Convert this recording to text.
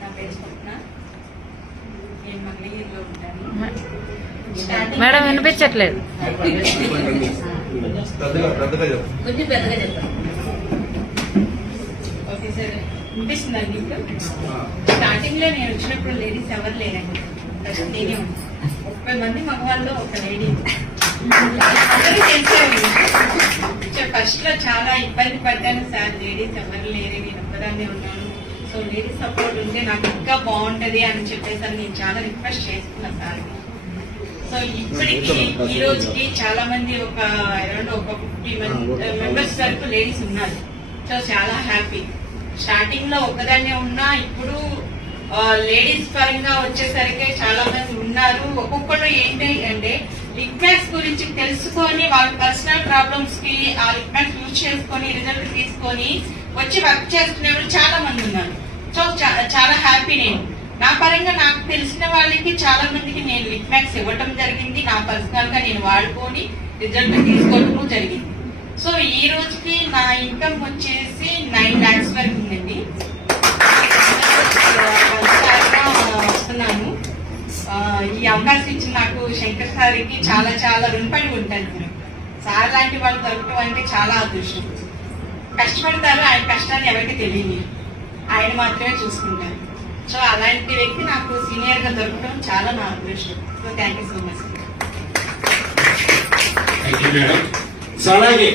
నా పేరు స్వప్న. నేను మంగళగిరిలో ఉంటాను. మేడం వినిపించట్లేదు. కొంచెం పెద్దగా చెప్తాను. ఓకే సార్, వినిపిస్తుందండి ఇప్పుడు? స్టార్టింగ్ లో నేను వచ్చినప్పుడు లేడీస్ ఎవరు లేరండి. ఫస్ట్ నేనే ఉన్నాను. 30 మంది మగవాళ్ళు, ఒక లేడీ. అందరూ తెలిసేవి. ఫస్ట్ లో చాలా ఇబ్బంది పడ్డాను సార్. లేడీస్ ఎవరు లేరు, నేను ఒక్కదాన్నే ఉన్నాను. సో లేడీస్ సపోర్ట్ ఉంటే నాకు ఇంకా బాగుంటది అని చెప్పేసి నేను చాలా రిక్వెస్ట్ చేస్తున్నా సార్. సో ఇప్పటికి ఈ రోజుకి చాలా మంది ఒక అరౌండ్ ఒక 50 మెంబర్స్ వరకు లేడీస్ ఉన్నారు. సో చాలా హ్యాపీ. స్టార్టింగ్ లో ఒక్కదాన్నే ఉన్నా, ఇప్పుడు లేడీస్ పరంగా వచ్చేసరికి చాలా మంది ఉన్నారు. ఒక్కొక్కరు ఏంటి అంటే లిక్మాక్స్ గురించి తెలుసుకొని వాళ్ళ పర్సనల్ ప్రాబ్లమ్స్ కి ఆ లిక్మాక్స్ యూజ్ చేసుకొని రిజల్ట్ తీసుకొని వచ్చి వర్క్ చేసుకునే వాళ్ళు చాలా మంది ఉన్నారు. సో చాలా హ్యాపీ. నేను నా పరంగా నాకు తెలిసిన వాళ్ళకి చాలా మందికి నేను లిక్మాక్స్ ఇవ్వటం జరిగింది. నా పర్సనల్ గా నేను వాడుకొని రిజల్ట్ తీసుకోవటము జరిగింది. సో ఈ రోజుకి నా ఇన్కమ్ వచ్చేసి 9 lakhs వరకు ఉందండి. వస్తున్నాను. ఈ అవకాశం ఇచ్చిన నాకు శంకర్ సార్కి చాలా చాలా రుణపడి ఉంటాను. సార్ లాంటి వాళ్ళు దొరకటం అంటే చాలా అదృష్టం. కష్టపడతారు, ఆయన కష్టాన్ని ఎవరికి తెలియదు, ఆయన మాత్రమే చూసుకుంటారు. సో అలాంటి వ్యక్తి నాకు సీనియర్ గా దొరకడం చాలా నా అదృష్టం. So thank you so much. అలాగే